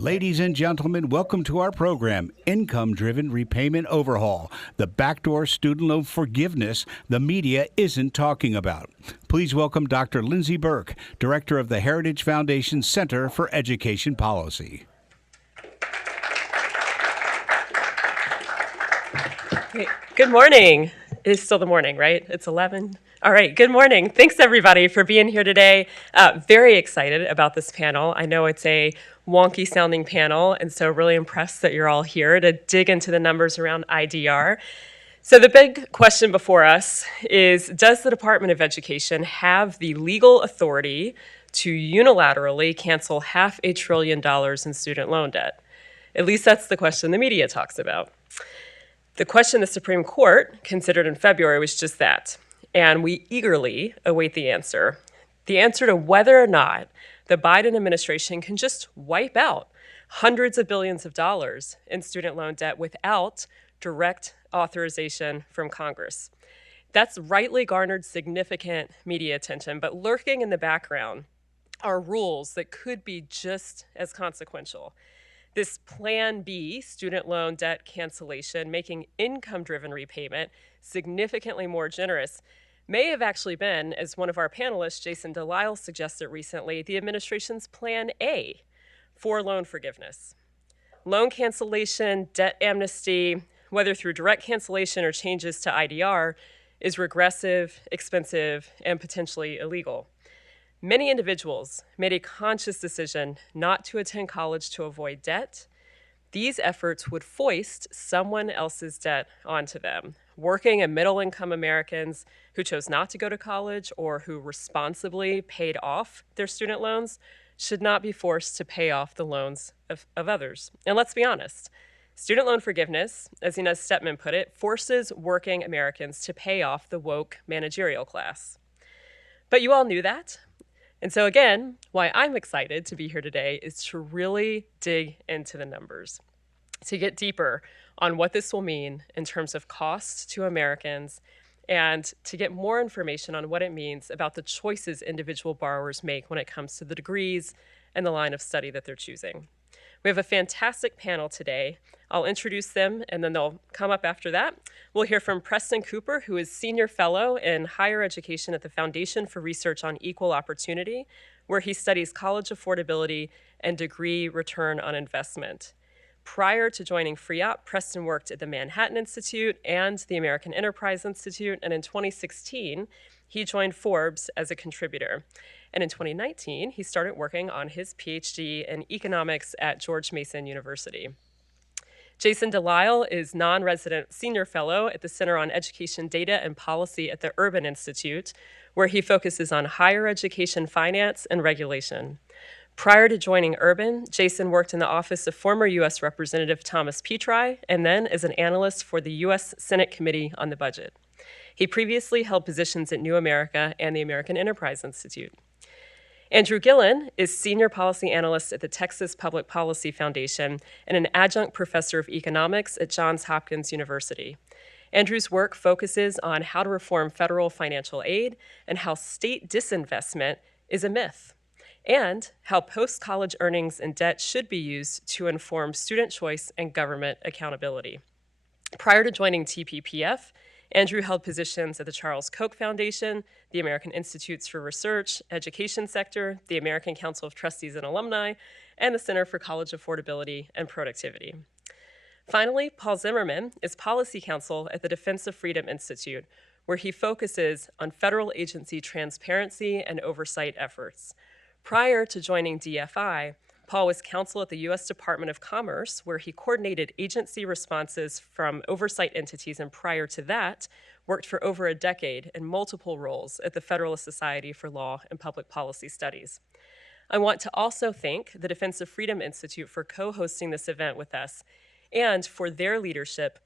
Ladies and gentlemen, welcome to our program, Income Driven Repayment Overhaul, the backdoor student loan forgiveness the media isn't talking about. Please welcome Dr. Lindsay Burke, Director of the Heritage Foundation Center for Education Policy. Good morning. It is still the morning, right? It's 11. All right, good morning. Thanks, everybody, for being here today. Very excited about this panel. I know it's a wonky-sounding panel, and so really impressed that you're all here to dig into the numbers around IDR. So the big question before us is, does the Department of Education have the legal authority to unilaterally cancel $500 billion in student loan debt? At least that's the question the media talks about. The question the Supreme Court considered in February was just that, and we eagerly await the answer to whether or not the Biden administration can just wipe out hundreds of billions of dollars in student loan debt without direct authorization from Congress. That's rightly garnered significant media attention, but lurking in the background are rules that could be just as consequential. This Plan B, student loan debt cancellation, making income-driven repayment significantly more generous, may have actually been, as one of our panelists, Jason Delisle, suggested recently, the administration's Plan A for loan forgiveness. Loan cancellation, debt amnesty, whether through direct cancellation or changes to IDR, is regressive, expensive, and potentially illegal. Many individuals made a conscious decision not to attend college to avoid debt. These efforts would foist someone else's debt onto them. Working and middle-income Americans who chose not to go to college or who responsibly paid off their student loans should not be forced to pay off the loans of others. And let's be honest, student loan forgiveness, as Inez Stepman put it, forces working Americans to pay off the woke managerial class. But you all knew that. And so again, why I'm excited to be here today is to really dig into the numbers, to get deeper on what this will mean in terms of cost to Americans, and to get more information on what it means about the choices individual borrowers make when it comes to the degrees and the line of study that they're choosing. We have a fantastic panel today. I'll introduce them, and then they'll come up after that. We'll hear from Preston Cooper, who is Senior Fellow in Higher Education at the Foundation for Research on Equal Opportunity, where he studies college affordability and degree return on investment. Prior to joining FREOP, Preston worked at the Manhattan Institute and the American Enterprise Institute, and in 2016, he joined Forbes as a contributor. And in 2019, he started working on his PhD in economics at George Mason University. Jason Delisle is non-resident senior fellow at the Center on Education Data and Policy at the Urban Institute, where he focuses on higher education finance and regulation. Prior to joining Urban, Jason worked in the office of former U.S. Representative Thomas Petri, and then as an analyst for the U.S. Senate Committee on the Budget. He previously held positions at New America and the American Enterprise Institute. Andrew Gillen is Senior Policy Analyst at the Texas Public Policy Foundation and an adjunct professor of economics at Johns Hopkins University. Andrew's work focuses on how to reform federal financial aid and how state disinvestment is a myth, and how post-college earnings and debt should be used to inform student choice and government accountability. Prior to joining TPPF, Andrew held positions at the Charles Koch Foundation, the American Institutes for Research, Education Sector, the American Council of Trustees and Alumni, and the Center for College Affordability and Productivity. Finally, Paul Zimmerman is Policy Counsel at the Defense of Freedom Institute, where he focuses on federal agency transparency and oversight efforts. Prior to joining DFI, Paul was counsel at the U.S. Department of Commerce, where he coordinated agency responses from oversight entities, and prior to that, worked for over a decade in multiple roles at the Federalist Society for Law and Public Policy Studies. I want to also thank the Defense of Freedom Institute for co-hosting this event with us and for their leadership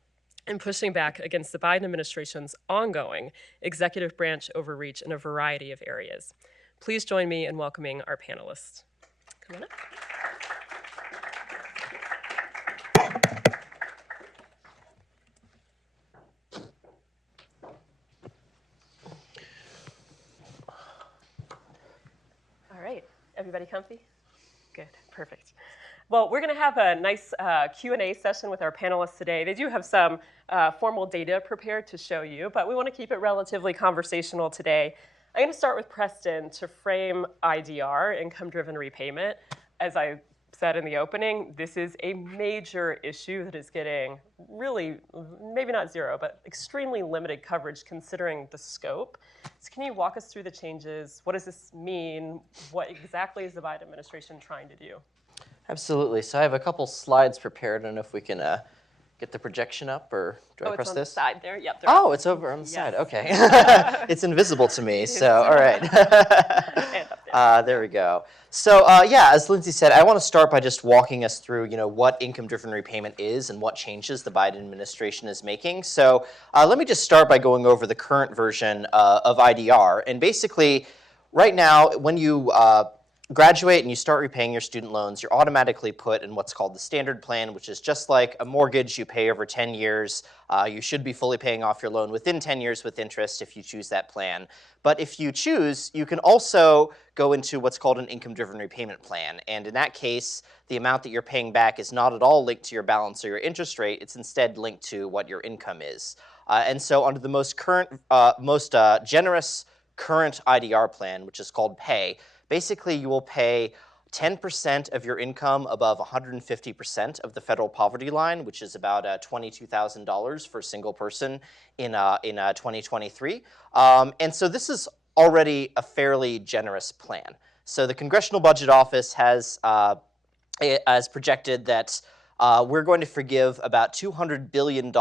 in pushing back against the Biden administration's ongoing executive branch overreach in a variety of areas. Please join me in welcoming our panelists. Come on up. All right, everybody comfy? Good, perfect. Well, we're going to have a nice Q&A session with our panelists today. They do have some formal data prepared to show you, but we want to keep it relatively conversational today. I'm going to start with Preston to frame IDR, income-driven repayment. As I said in the opening, this is a major issue that is getting really, maybe not zero, but extremely limited coverage considering the scope. So can you walk us through the changes? What does this mean? What exactly is the Biden administration trying to do? Absolutely. So I have a couple slides prepared. I don't know if we can get the projection up, or do I press It's on this? the side there. Yep. Oh, it's over on the side. Okay. It's invisible to me, so all right. And up there. There we go. So yeah, as Lindsay said, I want to start by just walking us through, what income-driven repayment is and what changes the Biden administration is making. So let me just start by going over the current version of IDR. And basically, right now, when you graduate and you start repaying your student loans, you're automatically put in what's called the standard plan, which is just like a mortgage you pay over 10 years. You should be fully paying off your loan within 10 years with interest if you choose that plan. But if you choose, you can also go into what's called an income-driven repayment plan. And in that case, the amount that you're paying back is not at all linked to your balance or your interest rate. It's instead linked to what your income is. And so under the most generous current IDR plan, which is called Pay, basically, you will pay 10% of your income above 150% of the federal poverty line, which is about $22,000 for a single person in 2023. And so this is already a fairly generous plan. So the Congressional Budget Office has projected that we're going to forgive about $200 billion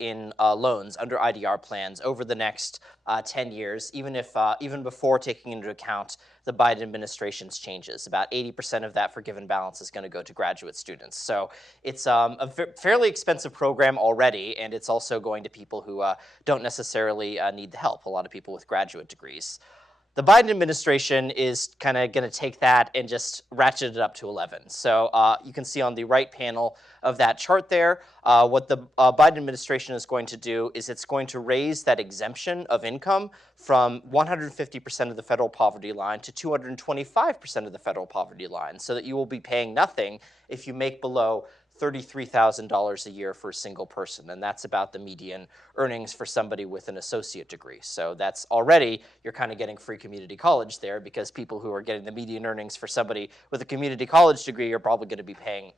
in loans under IDR plans over the next 10 years, even before taking into account the Biden administration's changes. About 80% of that forgiven balance is going to go to graduate students. So it's a fairly expensive program already, and it's also going to people who don't necessarily need the help, a lot of people with graduate degrees. The Biden administration is kind of going to take that and just ratchet it up to 11. So you can see on the right panel of that chart there, what the Biden administration is going to do is it's going to raise that exemption of income from 150% of the federal poverty line to 225% of the federal poverty line, so that you will be paying nothing if you make below $33,000 a year for a single person, and that's about the median earnings for somebody with an associate degree. So that's already, you're kind of getting free community college there, because people who are getting the median earnings for somebody with a community college degree are probably going to be paying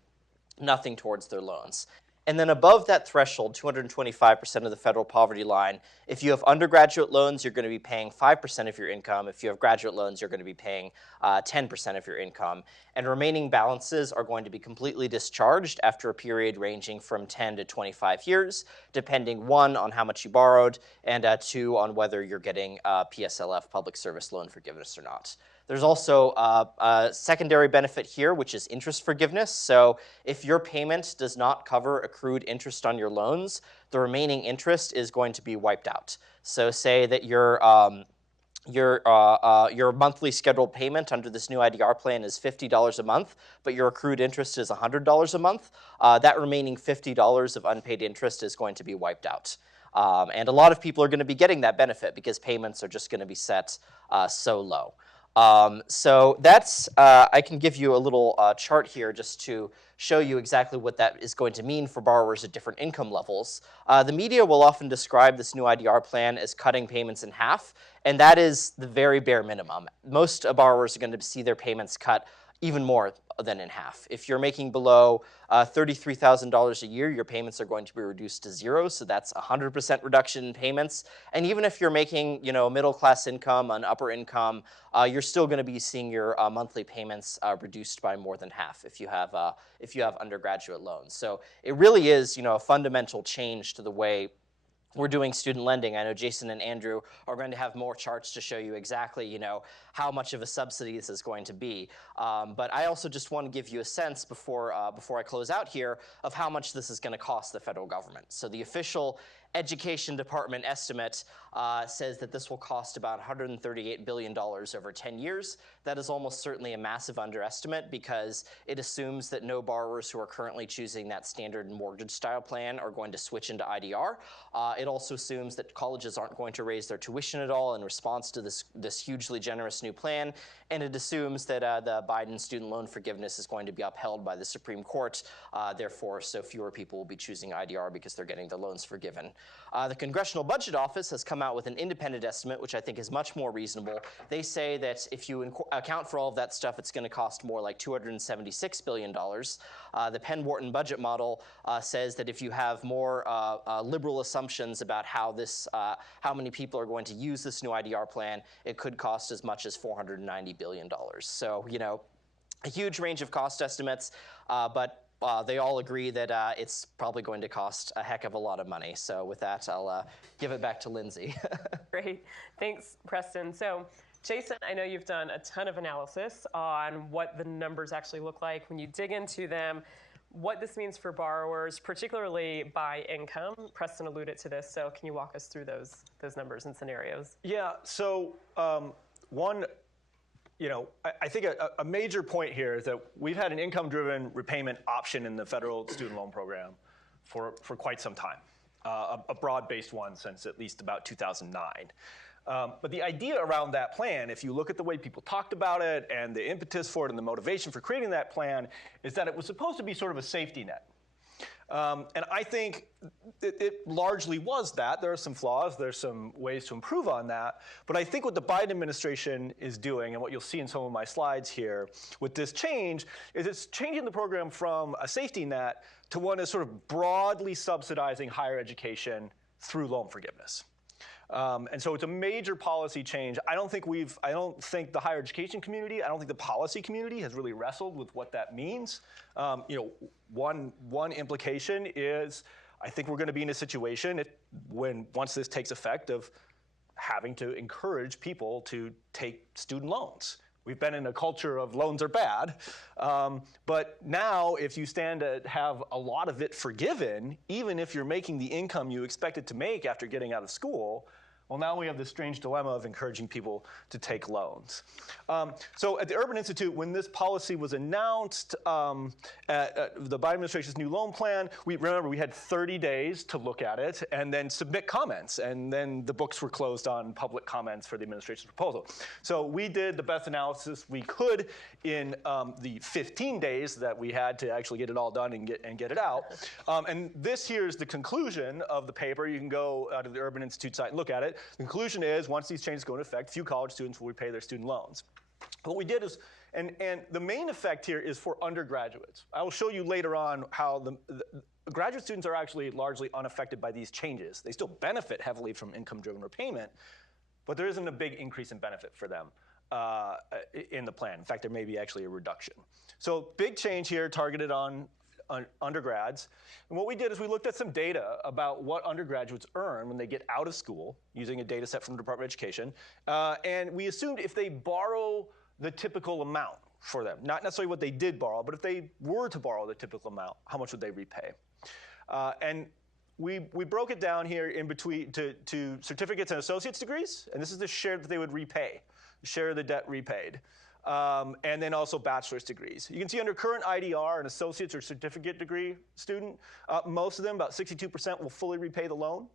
nothing towards their loans. And then above that threshold, 225% of the federal poverty line, if you have undergraduate loans, you're going to be paying 5% of your income. If you have graduate loans, you're going to be paying 10% of your income. And remaining balances are going to be completely discharged after a period ranging from 10 to 25 years, depending, 1, on how much you borrowed, and 2, on whether you're getting PSLF, public service loan forgiveness, or not. There's also a secondary benefit here, which is interest forgiveness. So if your payment does not cover accrued interest on your loans, the remaining interest is going to be wiped out. So say that your monthly scheduled payment under this new IDR plan is $50 a month, but your accrued interest is $100 a month. That remaining $50 of unpaid interest is going to be wiped out. And a lot of people are going to be getting that benefit because payments are just going to be set so low. So that's, I can give you a little chart here just to show you exactly what that is going to mean for borrowers at different income levels. The media will often describe this new IDR plan as cutting payments in half, and that is the very bare minimum. Most borrowers are going to see their payments cut even more than in half. If you're making below $33,000 a year, your payments are going to be reduced to 0, so that's 100% reduction in payments. And even if you're making, middle-class income, an upper income, you're still going to be seeing your monthly payments reduced by more than half if you have undergraduate loans. So it really is, a fundamental change to the way we're doing student lending. I know Jason and Andrew are going to have more charts to show you exactly, how much of a subsidy this is going to be. But I also just want to give you a sense before I close out here of how much this is going to cost the federal government. So the official Education Department estimate says that this will cost about $138 billion over 10 years. That is almost certainly a massive underestimate because it assumes that no borrowers who are currently choosing that standard mortgage style plan are going to switch into IDR. It also assumes that colleges aren't going to raise their tuition at all in response to this hugely generous new plan. And it assumes that the Biden student loan forgiveness is going to be upheld by the Supreme Court. Therefore, so fewer people will be choosing IDR because they're getting their loans forgiven. The Congressional Budget Office has come out with an independent estimate, which I think is much more reasonable. They say that if you account for all of that stuff, it's going to cost more like $276 billion. The Penn-Wharton budget model says that if you have more liberal assumptions about how many people are going to use this new IDR plan, it could cost as much as $490 billion. So, a huge range of cost estimates, but they all agree that it's probably going to cost a heck of a lot of money. So with that, I'll give it back to Lindsay. Great. Thanks, Preston. So Jason, I know you've done a ton of analysis on what the numbers actually look like when you dig into them, what this means for borrowers, particularly by income. Preston alluded to this, so can you walk us through those numbers and scenarios? Yeah, so I think a major point here is that we've had an income-driven repayment option in the federal student loan program for quite some time, a broad-based one since at least about 2009. But the idea around that plan, if you look at the way people talked about it and the impetus for it and the motivation for creating that plan, is that it was supposed to be sort of a safety net. And I think it largely was that. There are some flaws. There's some ways to improve on that. But I think what the Biden administration is doing, and what you'll see in some of my slides here with this change, is it's changing the program from a safety net to one that's sort of broadly subsidizing higher education through loan forgiveness. And so it's a major policy change. I don't think the higher education community, I don't think the policy community has really wrestled with what that means. One implication is I think we're going to be in a situation once this takes effect of having to encourage people to take student loans. We've been in a culture of loans are bad, but now if you stand to have a lot of it forgiven, even if you're making the income you expected to make after getting out of school, well, now we have this strange dilemma of encouraging people to take loans. So at the Urban Institute, when this policy was announced at the Biden administration's new loan plan, we had 30 days to look at it and then submit comments. And then the books were closed on public comments for the administration's proposal. So we did the best analysis we could in the 15 days that we had to actually get it all done and get it out. And this here is the conclusion of the paper. You can go to the Urban Institute site and look at it. The conclusion is, once these changes go into effect, few college students will repay their student loans. What we did is, and the main effect here is for undergraduates. I will show you later on how the graduate students are actually largely unaffected by these changes. They still benefit heavily from income-driven repayment, but there isn't a big increase in benefit for them in the plan. In fact, there may be actually a reduction. So big change here targeted on undergrads. And what we did is we looked at some data about what undergraduates earn when they get out of school using a data set from the Department of Education. And we assumed if they borrow the typical amount for them, not necessarily what they did borrow, but if they were to borrow the typical amount, how much would they repay? And we broke it down here in between to certificates and associate's degrees. And this is the share that they would repay, the share of the debt repaid. And then also bachelor's degrees. You can see under current IDR, an associate's or certificate degree student, most of them, about 62%, will fully repay the loan.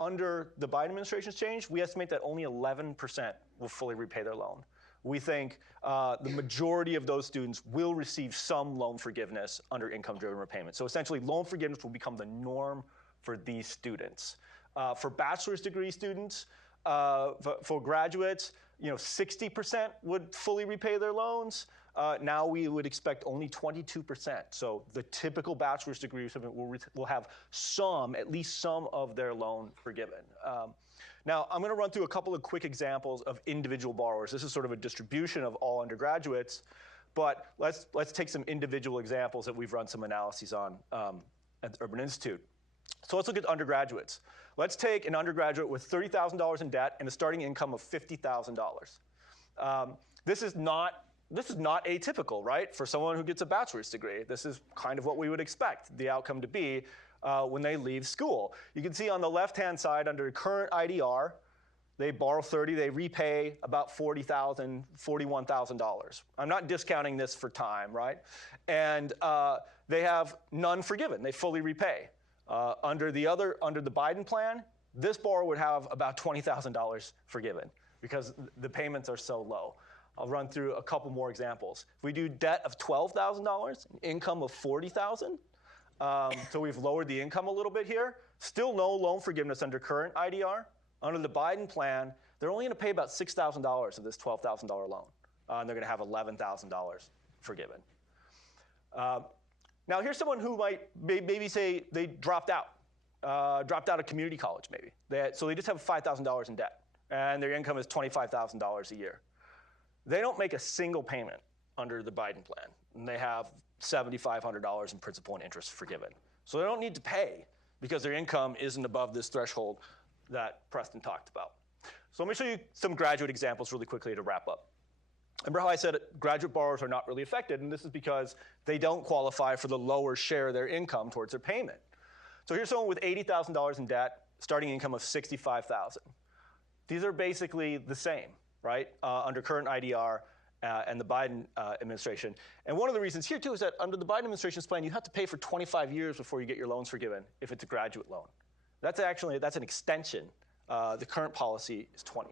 Under the Biden administration's change, we estimate that only 11% will fully repay their loan. We think the majority of those students will receive some loan forgiveness under income-driven repayment. So essentially, loan forgiveness will become the norm for these students. For bachelor's degree students, for graduates, 60% would fully repay their loans. Now we would expect only 22%. So the typical bachelor's degree recipient will have at least some of their loan forgiven. Now I'm going to run through a couple of quick examples of individual borrowers. This is sort of a distribution of all undergraduates, but let's take some individual examples that we've run some analyses on at the Urban Institute. So let's look at undergraduates. Let's take an undergraduate with $30,000 in debt and a starting income of $50,000. This is not atypical, right? For someone who gets a bachelor's degree, this is kind of what we would expect the outcome to be. when they leave school. You can see on the left-hand side under current IDR, they borrow 30, they repay about $40,000, $41,000. I'm not discounting this for time, right? And they have none forgiven. They fully repay. Under the Biden plan, this borrower would have about $20,000 forgiven because the payments are so low. I'll run through a couple more examples. If we do debt of $12,000, income of $40,000, so we've lowered the income a little bit here. Still no loan forgiveness under current IDR. Under the Biden plan, they're only going to pay about $6,000 of this $12,000 loan, and they're going to have $11,000 forgiven. Now, here's someone who might maybe say they dropped out of community college, maybe. So they just have $5,000 in debt, and their income is $25,000 a year. They don't make a single payment under the Biden plan, and they have $7,500 in principal and interest forgiven. So they don't need to pay because their income isn't above this threshold that Preston talked about. So let me show you some graduate examples really quickly to wrap up. Remember how I said graduate borrowers are not really affected, and this is because they don't qualify for the lower share of their income towards their payment. So here's someone with $80,000 in debt, starting income of $65,000. These are basically the same, right, under current IDR and the Biden administration. And one of the reasons here, too, is that under the Biden administration's plan, you have to pay for 25 years before you get your loans forgiven if it's a graduate loan. That's an extension. The current policy is 20.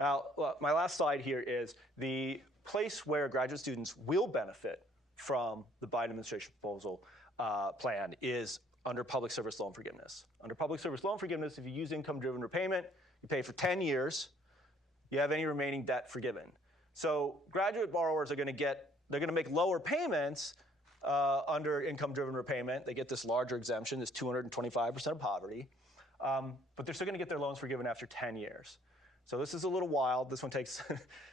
Now, my last slide here is the place where graduate students will benefit from the Biden administration proposal plan is under public service loan forgiveness. Under public service loan forgiveness, if you use income-driven repayment, you pay for 10 years, you have any remaining debt forgiven. So graduate borrowers are going to make lower payments under income-driven repayment. They get this larger exemption, this 225% of poverty, but they're still going to get their loans forgiven after 10 years. So this is a little wild. This one takes,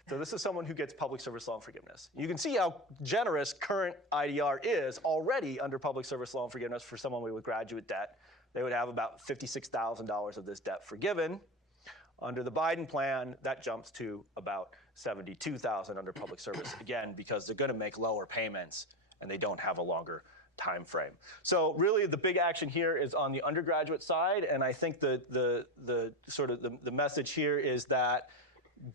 so this is someone who gets public service loan forgiveness. You can see how generous current IDR is already under public service loan forgiveness for someone with graduate debt. They would have about $56,000 of this debt forgiven. Under the Biden plan, that jumps to about $72,000 under public service, again, because they're going to make lower payments and they don't have a longer time frame. So really the big action here is on the undergraduate side, and I think the message here is that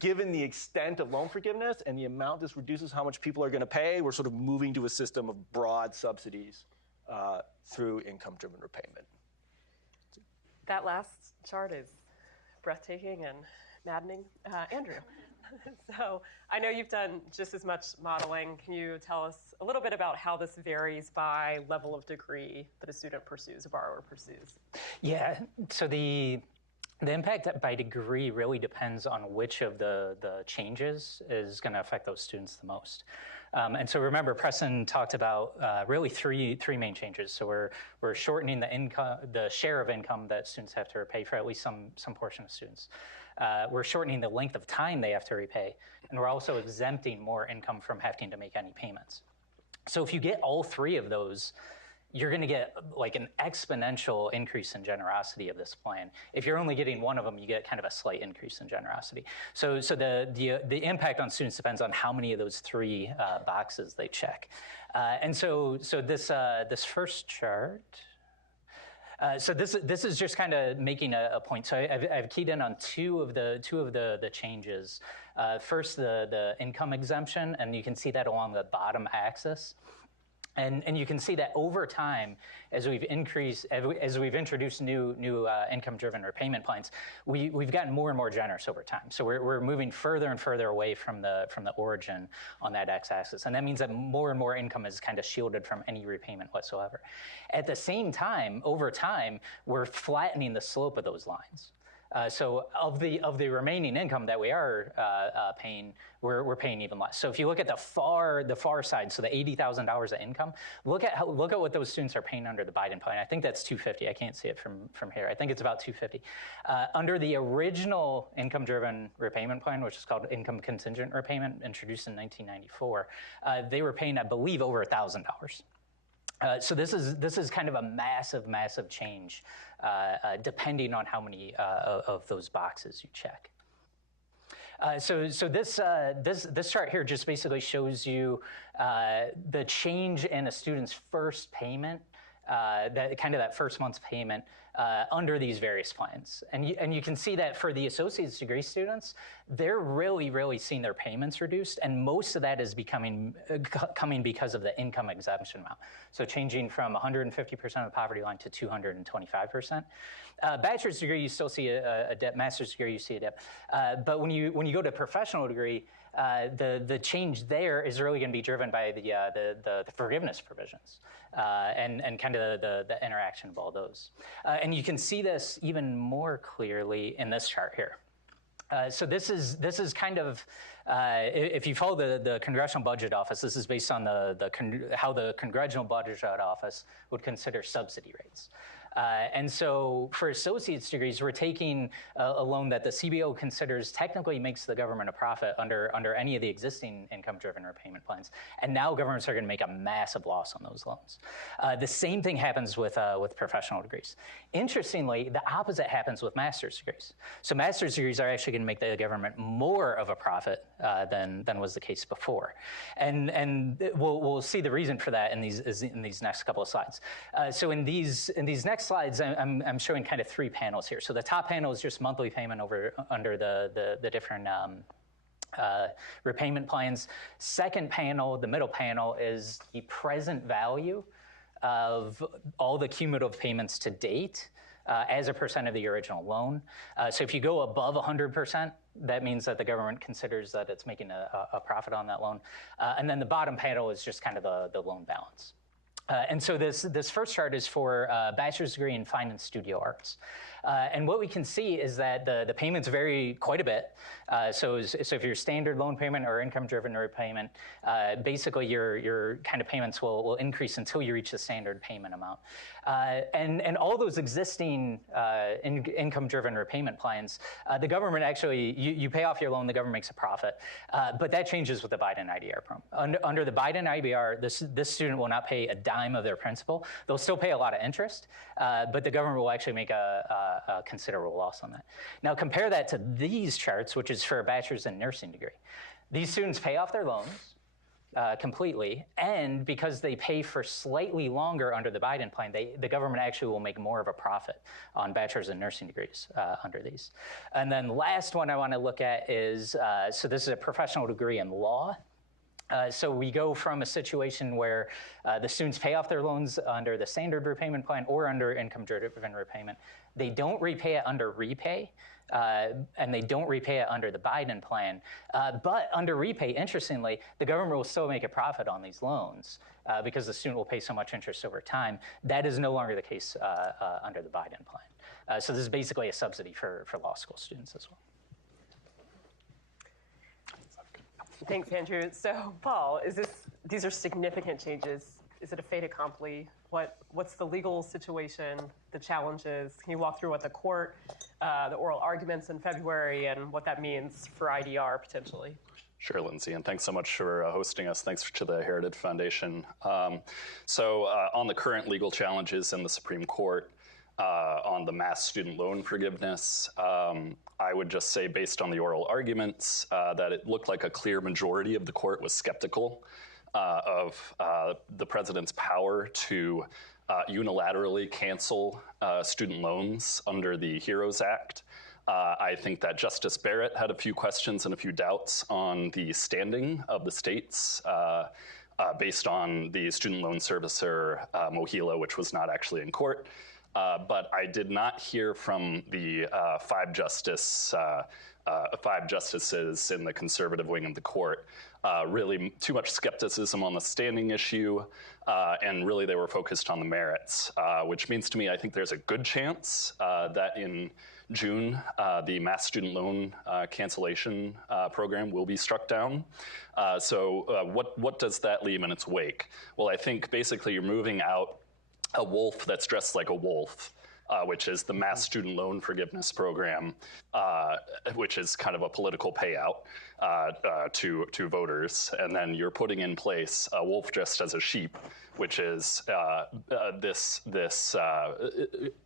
given the extent of loan forgiveness and the amount this reduces how much people are going to pay, we're sort of moving to a system of broad subsidies through income-driven repayment. That last chart is breathtaking and maddening. Andrew, so I know you've done just as much modeling. Can you tell us a little bit about how this varies by level of degree that a student pursues, a borrower pursues? Yeah, so the impact by degree really depends on which of the changes is going to affect those students the most. And so remember, Preston talked about really three main changes. So we're shortening the share of income that students have to repay for at least some portion of students. We're shortening the length of time they have to repay, and we're also exempting more income from having to make any payments. So if you get all three of those, you're going to get like an exponential increase in generosity of this plan. If you're only getting one of them, you get kind of a slight increase in generosity. So the impact on students depends on how many of those three boxes they check. And so this first chart. So this is just kind of making a point. So I've keyed in on two of the changes. First, the income exemption, and you can see that along the bottom axis. And you can see that over time, as we've introduced new income-driven repayment plans, we've gotten more and more generous over time. So we're moving further and further away from the origin on that x-axis, and that means that more and more income is kind of shielded from any repayment whatsoever. At the same time, over time, we're flattening the slope of those lines. So of the remaining income that we are paying, we're paying even less. So if you look at the far side, so the $80,000 of income, look at what those students are paying under the Biden plan. I think that's $250. I can't see it from here. I think it's about $250. Under the original income-driven repayment plan, which is called income contingent repayment, introduced in 1994, they were paying, I believe, over $1,000. So this is kind of a massive change, depending on how many of those boxes you check. So this chart here just basically shows you the change in a student's first payment that kind of that first month's payment under these various plans. And you can see that for the associate's degree students, they're really seeing their payments reduced, and most of that is coming because of the income exemption amount. So changing from 150% of the poverty line to 225%. Bachelor's degree, you still see a dip. Master's degree, you see a dip. But when you go to professional degree, the change there is really going to be driven by the forgiveness provisions and kind of the interaction of all those. And you can see this even more clearly in this chart here. So this is kind of, if you follow the Congressional Budget Office, this is based on how the Congressional Budget Office would consider subsidy rates. And so for associate's degrees, we're taking a loan that the CBO considers technically makes the government a profit under any of the existing income-driven repayment plans. And now governments are going to make a massive loss on those loans. The same thing happens with professional degrees. Interestingly, the opposite happens with master's degrees. So master's degrees are actually going to make the government more of a profit than was the case before. And we'll see the reason for that in these next couple of slides. So in these next slides, I'm showing kind of three panels here. So the top panel is just monthly payment under the different repayment plans. Second panel, the middle panel, is the present value of all the cumulative payments to date as a percent of the original loan. So if you go above 100%, that means that the government considers that it's making a profit on that loan. And then the bottom panel is just kind of the loan balance. And so this first chart is for bachelor's degree in fine and studio arts. And what we can see is that the payments vary quite a bit. So if you're standard loan payment or income-driven repayment, basically your kind of payments will increase until you reach the standard payment amount. And all those existing income-driven repayment plans, the government actually, you pay off your loan, the government makes a profit. But that changes with the Biden IDR program. Under the Biden IDR, this student will not pay a dime of their principal. They'll still pay a lot of interest, but the government will actually make a considerable loss on that. Now compare that to these charts, which is for a bachelor's in nursing degree. These students pay off their loans completely, and because they pay for slightly longer under the Biden plan, the government actually will make more of a profit on bachelor's in nursing degrees under these. And then last one I want to look at is, so this is a professional degree in law. So we go from a situation where the students pay off their loans under the standard repayment plan or under income-driven repayment. They don't repay it under repay, and they don't repay it under the Biden plan. But under repay, interestingly, the government will still make a profit on these loans because the student will pay so much interest over time. That is no longer the case under the Biden plan. So this is basically a subsidy for law school students as well. Thanks, Andrew. So, Paul, these are significant changes. Is it a fait accompli? What's the legal situation, the challenges? Can you walk through what the court, the oral arguments in February, and what that means for IDR potentially? Sure, Lindsay, and thanks so much for hosting us. Thanks to the Heritage Foundation. On the current legal challenges in the Supreme Court on the mass student loan forgiveness, I would just say, based on the oral arguments, that it looked like a clear majority of the court was skeptical of the president's power to unilaterally cancel student loans under the HEROES Act. I think that Justice Barrett had a few questions and a few doubts on the standing of the states based on the student loan servicer Mohila, which was not actually in court. But I did not hear from the five justices in the conservative wing of the court really too much skepticism on the standing issue, and really they were focused on the merits, which means to me I think there's a good chance that in June the mass student loan cancellation program will be struck down. What does that leave in its wake? Well, I think basically you're moving out a wolf that's dressed like a wolf, which is the mass student loan forgiveness program, which is kind of a political payout to voters. And then you're putting in place a wolf dressed as a sheep, which is this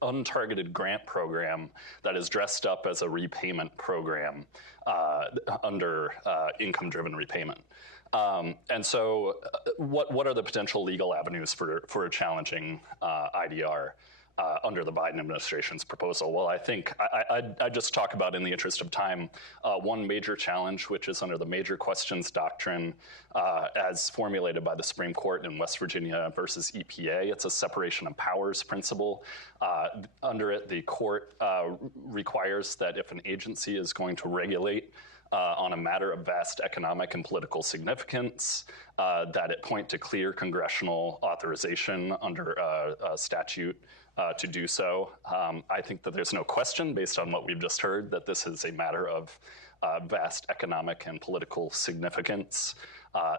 untargeted grant program that is dressed up as a repayment program under income-driven repayment. And so what are the potential legal avenues for challenging IDR under the Biden administration's proposal? Well, I think I just talk about, in the interest of time, one major challenge, which is under the major questions doctrine as formulated by the Supreme Court in West Virginia versus EPA. It's a separation of powers principle. Under it, the court requires that if an agency is going to regulate on a matter of vast economic and political significance, that it point to clear congressional authorization under a statute to do so. I think that there's no question, based on what we've just heard, that this is a matter of vast economic and political significance.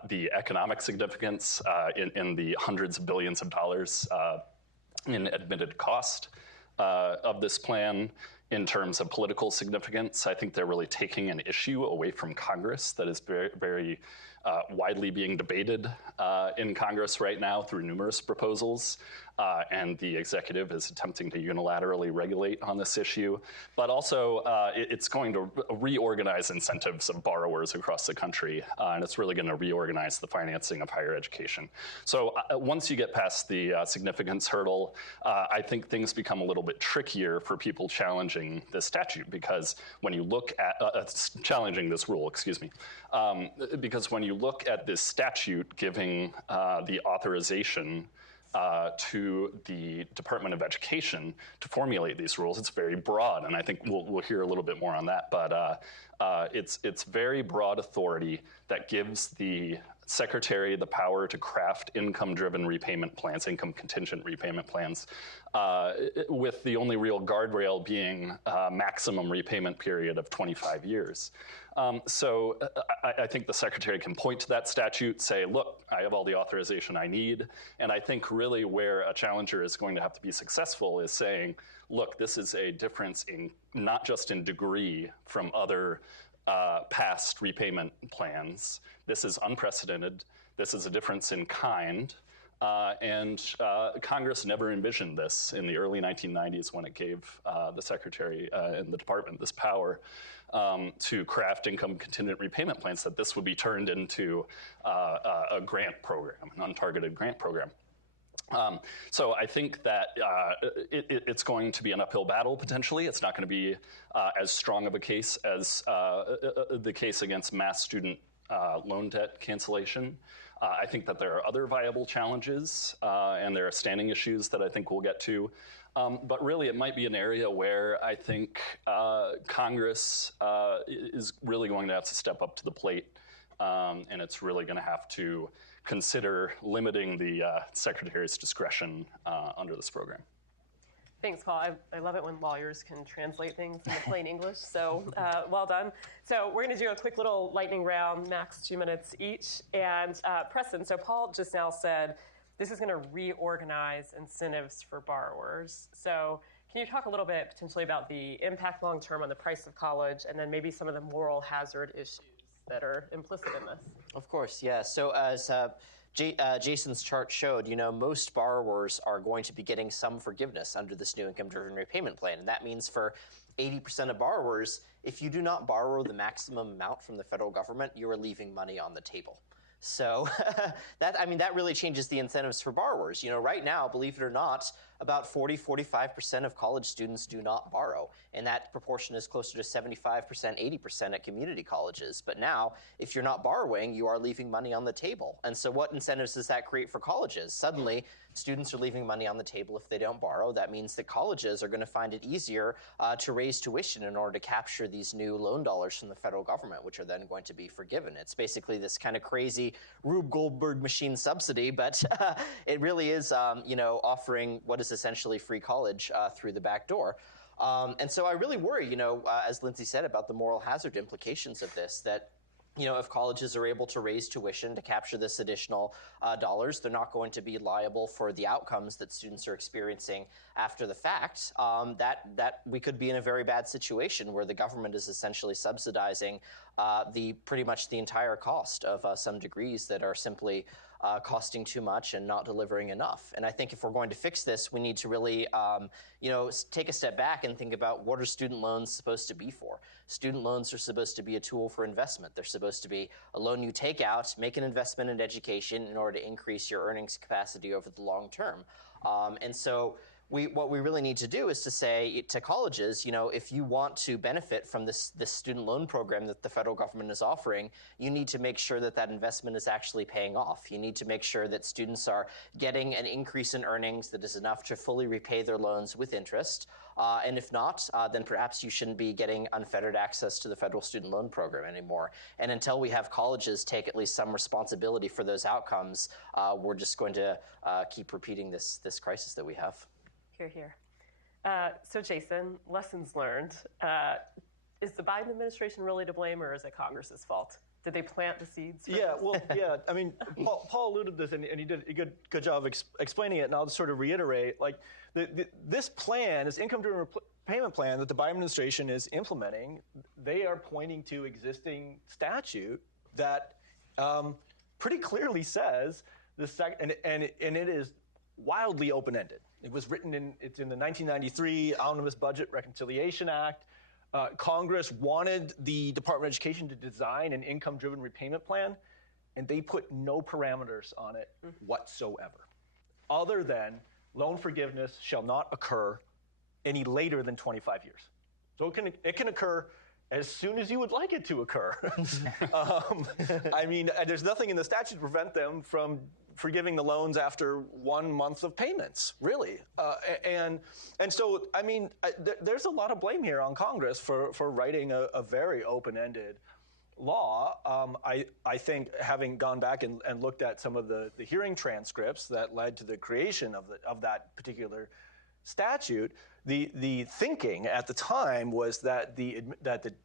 The economic significance in the hundreds of billions of dollars in admitted cost of this plan. In terms of political significance, I think they're really taking an issue away from Congress that is very, very widely being debated in Congress right now through numerous proposals. And the executive is attempting to unilaterally regulate on this issue. But also, it's going to reorganize incentives of borrowers across the country. And it's really going to reorganize the financing of higher education. So once you get past the significance hurdle, I think things become a little bit trickier for people challenging this statute, because when you look at challenging this rule, excuse me, because when you look at this statute giving the authorization to the Department of Education to formulate these rules, it's very broad, and I think we'll hear a little bit more on that. But it's very broad authority that gives the Secretary the power to craft income-driven repayment plans, income-contingent repayment plans, with the only real guardrail being a maximum repayment period of 25 years. So I think the Secretary can point to that statute, say, look, I have all the authorization I need. And I think really where a challenger is going to have to be successful is saying, look, this is a difference in not just in degree from other past repayment plans. This is unprecedented. This is a difference in kind. And Congress never envisioned this in the early 1990s when it gave the Secretary and the Department this power to craft income-contingent repayment plans, that this would be turned into a grant program, an untargeted grant program. So I think that it's going to be an uphill battle, potentially. It's not going to be as strong of a case as the case against mass student loan debt cancellation. I think that there are other viable challenges, and there are standing issues that I think we'll get to. But really, it might be an area where I think Congress is really going to have to step up to the plate, and it's really going to have to consider limiting the Secretary's discretion under this program. Thanks, Paul. I love it when lawyers can translate things into plain English, so well done. So we're going to do a quick little lightning round, max 2 minutes each. And Preston, so Paul just now said this is going to reorganize incentives for borrowers. So can you talk a little bit potentially about the impact long-term on the price of college, and then maybe some of the moral hazard issues that are implicit in this? Of course, yeah. So as Jason's chart showed, most borrowers are going to be getting some forgiveness under this new income-driven repayment plan. And that means for 80% of borrowers, if you do not borrow the maximum amount from the federal government, you are leaving money on the table. So that really changes the incentives for borrowers. Right now, believe it or not, about 45% of college students do not borrow. And that proportion is closer to 75%, 80% at community colleges. But now, if you're not borrowing, you are leaving money on the table. And so what incentives does that create for colleges? Suddenly, students are leaving money on the table if they don't borrow. That means that colleges are going to find it easier to raise tuition in order to capture these new loan dollars from the federal government, which are then going to be forgiven. It's basically this kind of crazy Rube Goldberg machine subsidy, but it really is, offering what is essentially free college through the back door. And so I really worry, as Lindsay said, about the moral hazard implications of this, that if colleges are able to raise tuition to capture this additional dollars, they're not going to be liable for the outcomes that students are experiencing after the fact. That we could be in a very bad situation where the government is essentially subsidizing pretty much the entire cost of some degrees that are simply costing too much and not delivering enough. And I think if we're going to fix this, we need to really, take a step back and think about what are student loans supposed to be for. Student loans are supposed to be a tool for investment. They're supposed to be a loan you take out, make an investment in education in order to increase your earnings capacity over the long term. And so what we really need to do is to say to colleges, if you want to benefit from this student loan program that the federal government is offering, you need to make sure that that investment is actually paying off. You need to make sure that students are getting an increase in earnings that is enough to fully repay their loans with interest. And if not, then perhaps you shouldn't be getting unfettered access to the federal student loan program anymore. And until we have colleges take at least some responsibility for those outcomes, we're just going to keep repeating this crisis that we have. Hear, hear. So Jason, lessons learned. Is the Biden administration really to blame, or is it Congress's fault? Did they plant the seeds? I mean, Paul alluded to this, and he did a good job of explaining it, and I'll just sort of reiterate, this plan, this income-driven repayment plan that the Biden administration is implementing, they are pointing to existing statute that pretty clearly says, and it is wildly open-ended. It was it's in the 1993 Omnibus Budget Reconciliation Act. Congress wanted the Department of Education to design an income-driven repayment plan, and they put no parameters on it whatsoever, other than loan forgiveness shall not occur any later than 25 years. So it can occur as soon as you would like it to occur. There's nothing in the statute to prevent them from forgiving the loans after 1 month of payments, really. So, there's a lot of blame here on Congress for writing a very open-ended law. I think, having gone back and looked at some of the hearing transcripts that led to the creation of that particular statute, the thinking at the time was that the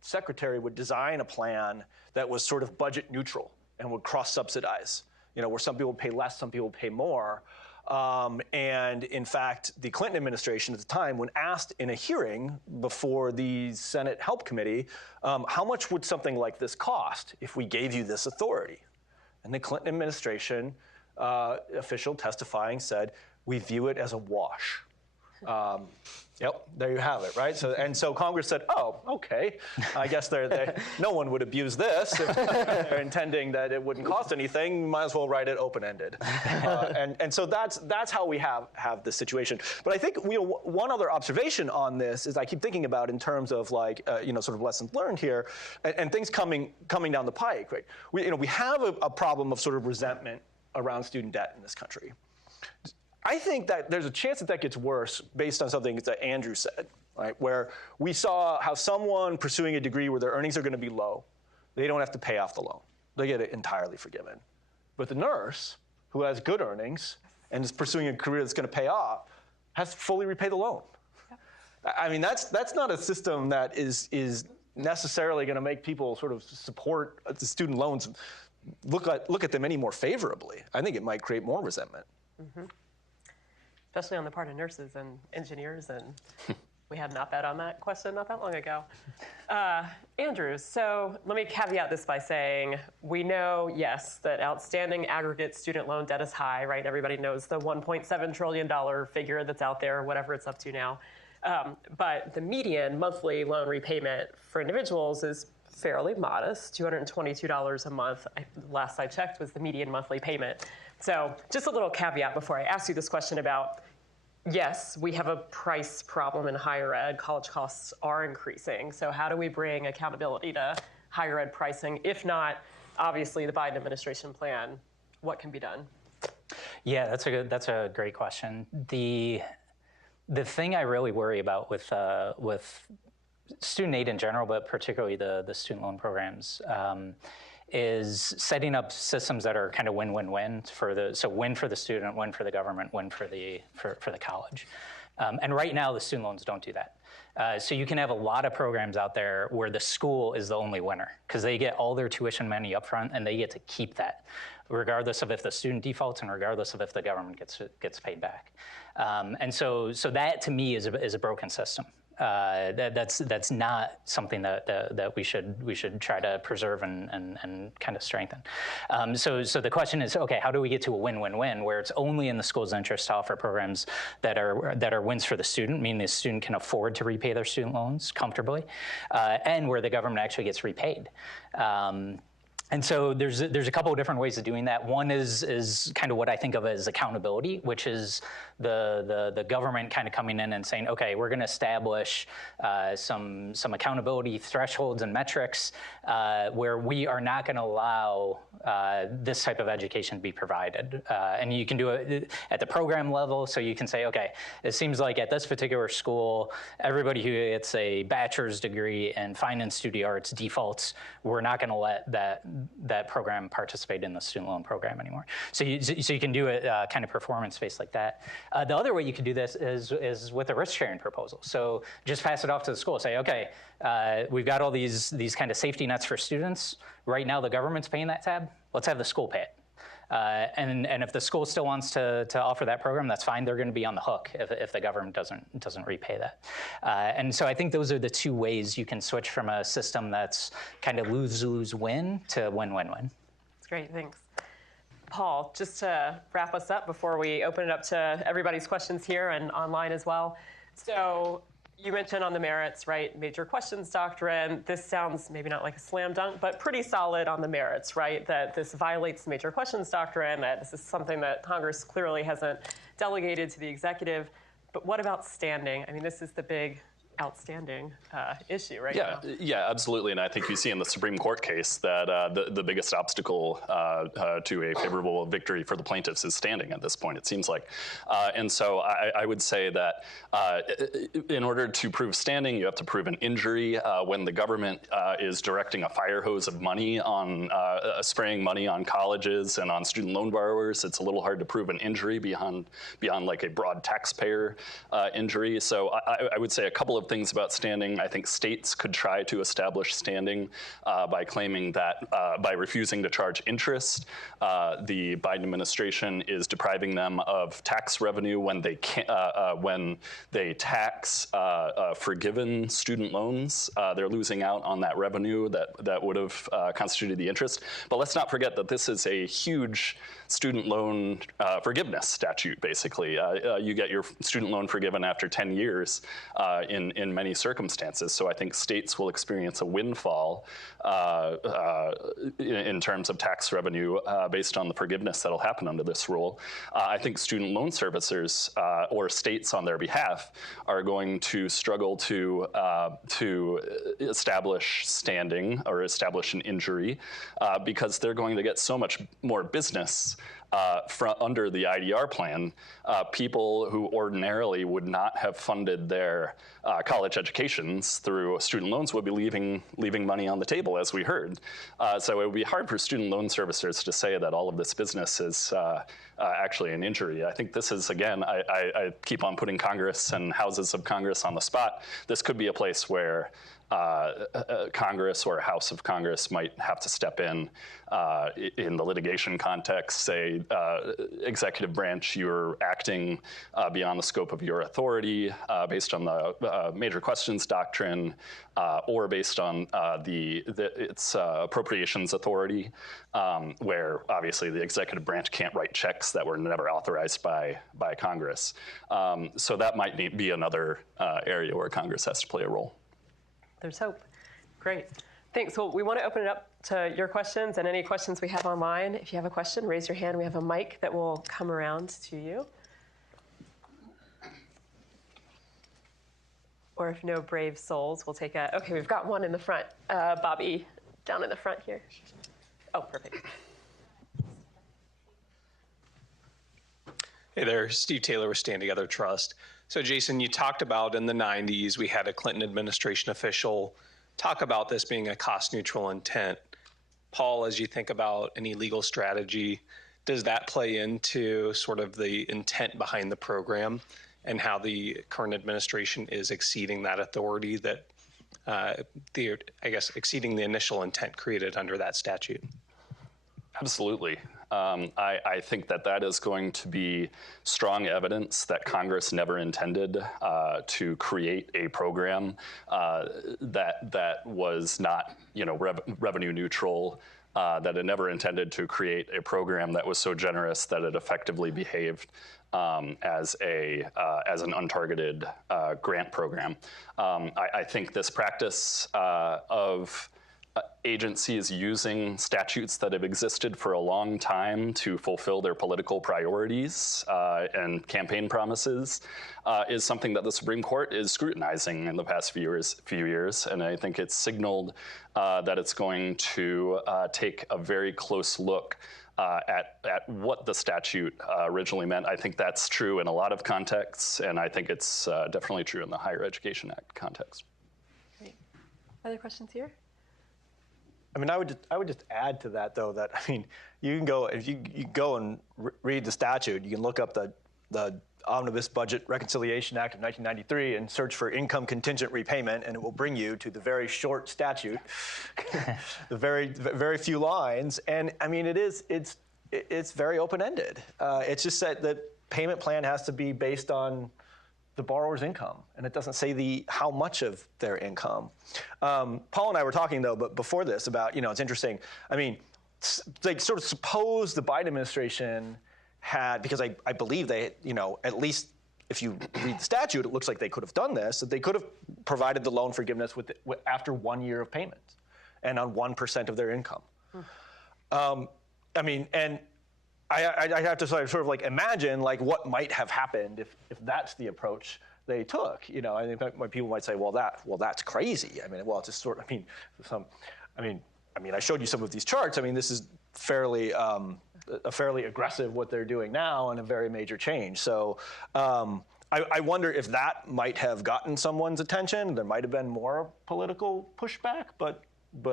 secretary would design a plan that was sort of budget neutral and would cross-subsidize, where some people pay less, some people pay more. And in fact, the Clinton administration at the time, when asked in a hearing before the Senate Help Committee, how much would something like this cost if we gave you this authority? And the Clinton administration official testifying said, we view it as a wash. Yep, there you have it, right? So Congress said, oh, okay, I guess no one would abuse this if they're intending that it wouldn't cost anything. Might as well write it open-ended. And so that's how we have this situation. But I think one other observation on this is I keep thinking about in terms of sort of lessons learned here and things coming down the pike. Right? We have a problem of sort of resentment around student debt in this country. I think that there's a chance that gets worse based on something that Andrew said, right? Where we saw how someone pursuing a degree where their earnings are going to be low, they don't have to pay off the loan. They get it entirely forgiven. But the nurse, who has good earnings and is pursuing a career that's going to pay off, has to fully repay the loan. Yep. I mean, that's not a system that is necessarily going to make people sort of support the student loans, look at them any more favorably. I think it might create more resentment. Mm-hmm. Especially on the part of nurses and engineers, and we had an op-ed on that question not that long ago. Andrew, so let me caveat this by saying we know, yes, that outstanding aggregate student loan debt is high, right? Everybody knows the $1.7 trillion figure that's out there, whatever it's up to now. But the median monthly loan repayment for individuals is fairly modest, $222 a month. Last I checked was the median monthly payment. So just a little caveat before I ask you this question about, yes, we have a price problem in higher ed. College costs are increasing. So how do we bring accountability to higher ed pricing? If not, obviously, the Biden administration plan, what can be done? Yeah, that's a great question. The thing I really worry about with student aid in general, but particularly the student loan programs, is setting up systems that are kind of win-win-win win for the student, win for the government, win for the college. And right now, the student loans don't do that. So you can have a lot of programs out there where the school is the only winner because they get all their tuition money up front and they get to keep that, regardless of if the student defaults and regardless of if the government gets paid back. And so that to me is a broken system. That's not something that we should try to preserve and kind of strengthen. So the question is, okay, how do we get to a win-win-win where it's only in the school's interest to offer programs that are wins for the student, meaning the student can afford to repay their student loans comfortably, and where the government actually gets repaid. And so there's a couple of different ways of doing that. One is kind of what I think of as accountability, which is the government kind of coming in and saying, okay, we're going to establish some accountability thresholds and metrics where we are not going to allow this type of education to be provided. And you can do it at the program level. So you can say, okay, it seems like at this particular school, everybody who gets a bachelor's degree in fine and studio arts defaults. We're not going to let that program participate in the student loan program anymore. So you can do it kind of performance-based like that. The other way you could do this is with a risk-sharing proposal. So just pass it off to the school. Say, okay, we've got all these kind of safety nets for students. Right now, the government's paying that tab. Let's have the school pay it. And if the school still wants to offer that program, that's fine. They're going to be on the hook if the government doesn't repay that. And so I think those are the two ways you can switch from a system that's kind of lose-lose-win to win-win-win. That's great, thanks. Paul, just to wrap us up before we open it up to everybody's questions here and online as well. So you mentioned on the merits, right, major questions doctrine. This sounds maybe not like a slam dunk, but pretty solid on the merits, right, that this violates the major questions doctrine, that this is something that Congress clearly hasn't delegated to the executive. But what about standing? I mean, this is the big outstanding issue right now. Yeah, absolutely. And I think you see in the Supreme Court case that the biggest obstacle to a favorable victory for the plaintiffs is standing at this point, it seems like. And so I would say that in order to prove standing, you have to prove an injury. When the government is directing a fire hose of money on spraying money on colleges and on student loan borrowers, it's a little hard to prove an injury beyond like a broad taxpayer injury. So I would say a couple of things about standing. I think states could try to establish standing by claiming that by refusing to charge interest, the Biden administration is depriving them of tax revenue when they tax forgiven student loans. They're losing out on that revenue that would have constituted the interest. But let's not forget that this is a huge student loan forgiveness statute, basically. You get your student loan forgiven after 10 years in many circumstances. So I think states will experience a windfall in terms of tax revenue based on the forgiveness that'll happen under this rule. I think student loan servicers or states on their behalf are going to struggle to establish standing or establish an injury because they're going to get so much more business under the IDR plan. People who ordinarily would not have funded their college educations through student loans would be leaving money on the table, as we heard. So it would be hard for student loan servicers to say that all of this business is actually an injury. I think this is, again, I keep on putting Congress and houses of Congress on the spot. This could be a place where Congress or House of Congress might have to step in the litigation context, say, executive branch, you're acting beyond the scope of your authority based on the major questions doctrine or based on its appropriations authority, where obviously the executive branch can't write checks that were never authorized by Congress. So that might be another area where Congress has to play a role. There's hope. Great. Thanks. Well, we want to open it up to your questions and any questions we have online. If you have a question, raise your hand. We have a mic that will come around to you. Or if no brave souls, we'll take a, okay, we've got one in the front. Bobby, down in the front here. Oh, perfect. Hey there, Steve Taylor with Stand Together Trust. So Jason, you talked about in the 90s, we had a Clinton administration official talk about this being a cost-neutral intent. Paul, as you think about any legal strategy, does that play into sort of the intent behind the program and how the current administration is exceeding that authority that, exceeding the initial intent created under that statute? Absolutely. I think that is going to be strong evidence that Congress never intended to create a program that was not, revenue neutral. That it never intended to create a program that was so generous that it effectively behaved as an untargeted grant program. I think this practice of agencies using statutes that have existed for a long time to fulfill their political priorities and campaign promises is something that the Supreme Court is scrutinizing in the past few years, and I think it's signaled that it's going to take a very close look at what the statute originally meant. I think that's true in a lot of contexts, and I think it's definitely true in the Higher Education Act context. Great. Other questions here? I mean, I would just add to that, though, that, you can go, if you go and read the statute, you can look up the Omnibus Budget Reconciliation Act of 1993 and search for income contingent repayment, and it will bring you to the very short statute, the very few lines. And it's very open-ended. It's just that the payment plan has to be based on the borrower's income, and it doesn't say how much of their income. Paul and I were talking, though, but before this about, it's interesting. Sort of suppose the Biden administration had, because I believe they, at least if you read the statute, it looks like they could have done this, that they could have provided the loan forgiveness after 1 year of payment and on 1% of their income. And I have to sort of imagine what might have happened if that's the approach they took. I think that people might say, well, that's crazy. It's just sort of, I showed you some of these charts. This is fairly aggressive what they're doing now and a very major change. So I wonder if that might have gotten someone's attention. There might have been more political pushback, but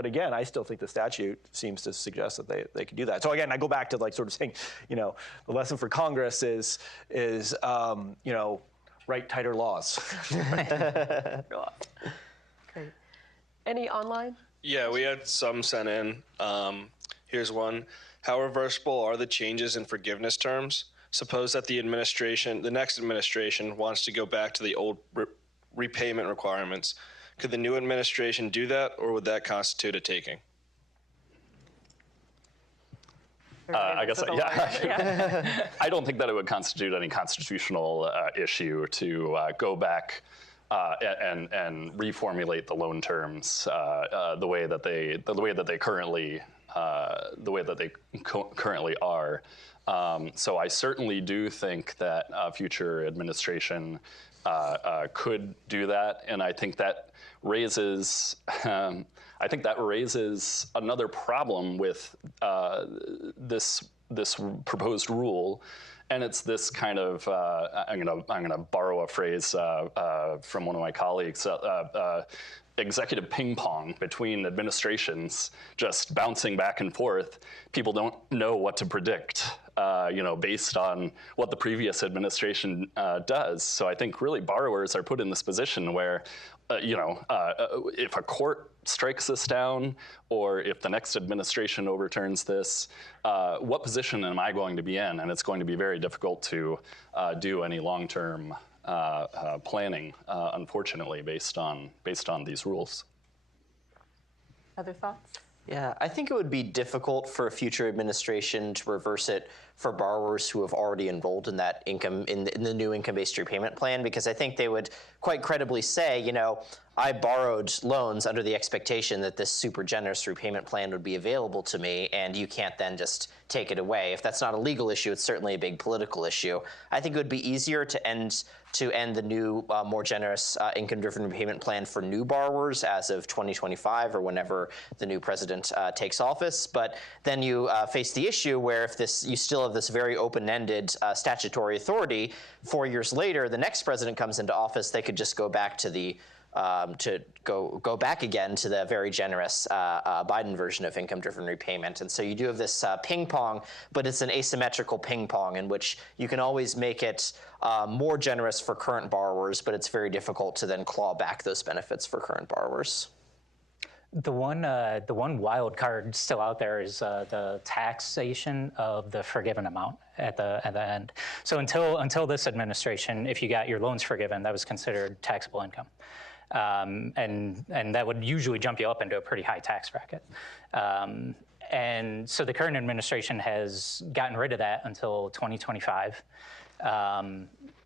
again, I still think the statute seems to suggest that they could do that. So again, I go back to sort of saying, the lesson for Congress is write tighter laws. Great. Any online? Yeah, we had some sent in. Here's one. How reversible are the changes in forgiveness terms? Suppose that the next administration wants to go back to the old repayment requirements. Could the new administration do that, or would that constitute a taking? I guess, yeah. I don't think that it would constitute any constitutional issue to go back and reformulate the loan terms the way that they currently are. So I certainly do think that a future administration could do that, and I think that raises another problem with this proposed rule, and it's this kind of I'm gonna borrow a phrase from one of my colleagues. Executive ping pong between administrations, just bouncing back and forth. People don't know what to predict, based on what the previous administration does. So I think really borrowers are put in this position where, if a court strikes this down, or if the next administration overturns this, what position am I going to be in? And it's going to be very difficult to do any long-term planning, unfortunately, based on these rules. Other thoughts? Yeah, I think it would be difficult for a future administration to reverse it for borrowers who have already enrolled in that income in the new income-based repayment plan, because I think they would quite credibly say, I borrowed loans under the expectation that this super generous repayment plan would be available to me, and you can't then just take it away. If that's not a legal issue, it's certainly a big political issue. I think it would be easier to end the new, more generous income-driven repayment plan for new borrowers as of 2025 or whenever the new president takes office. But then you face the issue where if you still have this very open-ended statutory authority, 4 years later, the next president comes into office, they could just go back to the go back again to the very generous Biden version of income-driven repayment. And so you do have this ping pong, but it's an asymmetrical ping pong in which you can always make it more generous for current borrowers, but it's very difficult to then claw back those benefits for current borrowers. The one wild card still out there is the taxation of the forgiven amount at the end. So until this administration, if you got your loans forgiven, that was considered taxable income, and that would usually jump you up into a pretty high tax bracket. And so the current administration has gotten rid of that until 2025.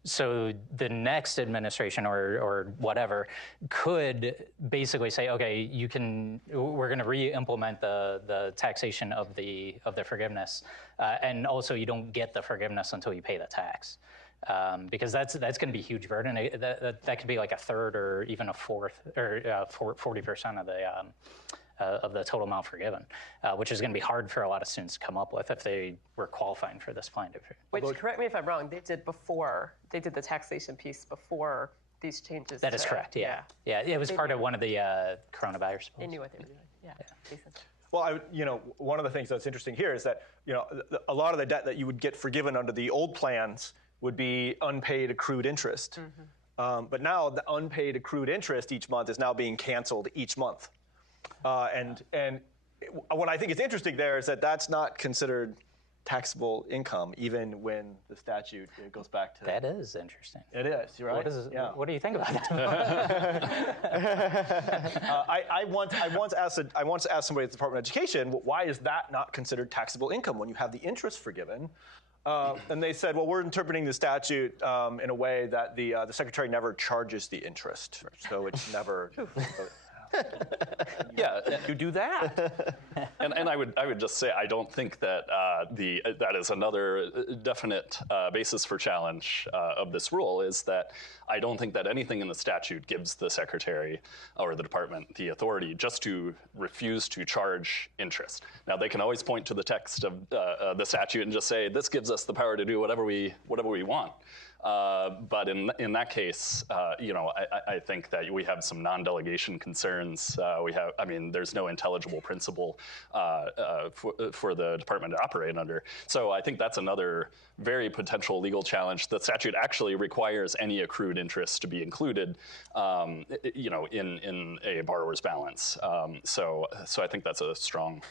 So the next administration or whatever could basically say, okay, we're going to re-implement the taxation of the forgiveness, and also you don't get the forgiveness until you pay the tax, because that's going to be a huge burden. That could be like a third or even a fourth or 40% of the total amount forgiven, which is going to be hard for a lot of students to come up with if they were qualifying for this plan. Which, correct me if I'm wrong, they did the taxation piece before these changes. That is correct, yeah. It was part of one of the coronavirus bills. They knew what they were doing, yeah. Jason. Well, one of the things that's interesting here is that, a lot of the debt that you would get forgiven under the old plans would be unpaid accrued interest. But now the unpaid accrued interest each month is now being canceled each month. And what I think is interesting there is that that's not considered taxable income, even when the statute goes back to. That is interesting. It is, right? What do you think about that? I once asked somebody at the Department of Education, why is that not considered taxable income when you have the interest forgiven? And they said, well, we're interpreting the statute in a way that the secretary never charges the interest, so it's never. Yeah, you do that. and I would just say I don't think that that is another definite basis for challenge of this rule, is that I don't think that anything in the statute gives the secretary or the department the authority just to refuse to charge interest. Now they can always point to the text of the statute and just say this gives us the power to do whatever we want. But in that case, I think that we have some non-delegation concerns. There's no intelligible principle for the department to operate under. So I think that's another very potential legal challenge. The statute actually requires any accrued interest to be included, in a borrower's balance. So I think that's a strong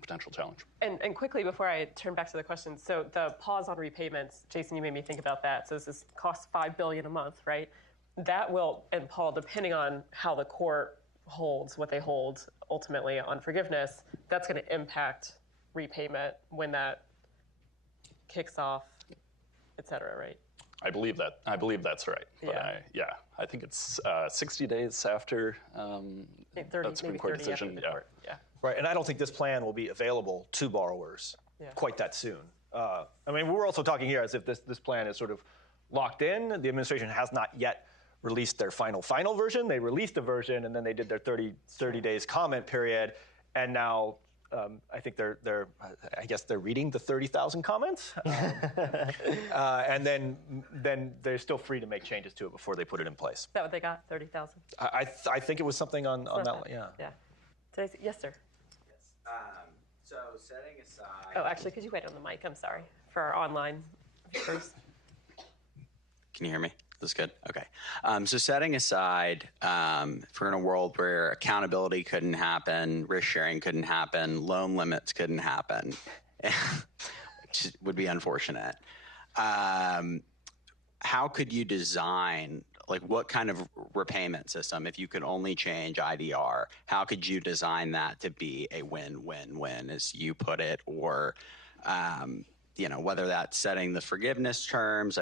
potential challenge. And quickly, before I turn back to the question, so the pause on repayments, Jason, you made me think about that. So this costs $5 billion a month, right? That will, and Paul, depending on how the court holds what they hold ultimately on forgiveness, that's going to impact repayment when that kicks off, et cetera, right? I believe that's right. But I think it's 60 days after that Supreme Court decision. Yeah. Right, and I don't think this plan will be available to borrowers quite that soon. We're also talking here as if this plan is sort of locked in. The administration has not yet released their final version. They released a version, and then they did their 30 days comment period, and now I think they're reading the 30,000 comments, and then they're still free to make changes to it before they put it in place. Is that what they got? 30,000? I think it was something on that. Yeah. Yeah. Yes, sir. So setting aside. Oh, actually, could you wait on the mic? I'm sorry for our online viewers. Can you hear me? This is good. Okay. So setting aside, if we're in a world where accountability couldn't happen, risk sharing couldn't happen, loan limits couldn't happen, which would be unfortunate. How could you design, what kind of repayment system, if you could only change IDR, how could you design that to be a win-win-win, as you put it, or whether that's setting the forgiveness terms,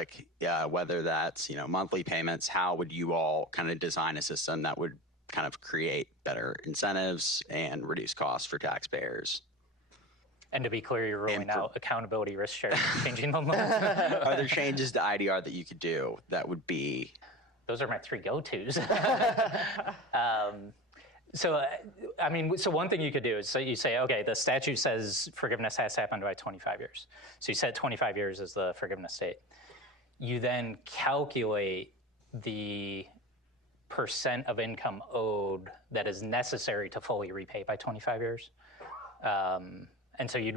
whether that's, monthly payments, how would you all kind of design a system that would kind of create better incentives and reduce costs for taxpayers? And to be clear, you're ruling out accountability, risk sharing, changing the loans. Are there changes to IDR that you could do that would be? Those are my three go-tos. So one thing you could do is you say, okay, the statute says forgiveness has to happen by 25 years. So you set 25 years as the forgiveness date. You then calculate the percent of income owed that is necessary to fully repay by 25 years. And so you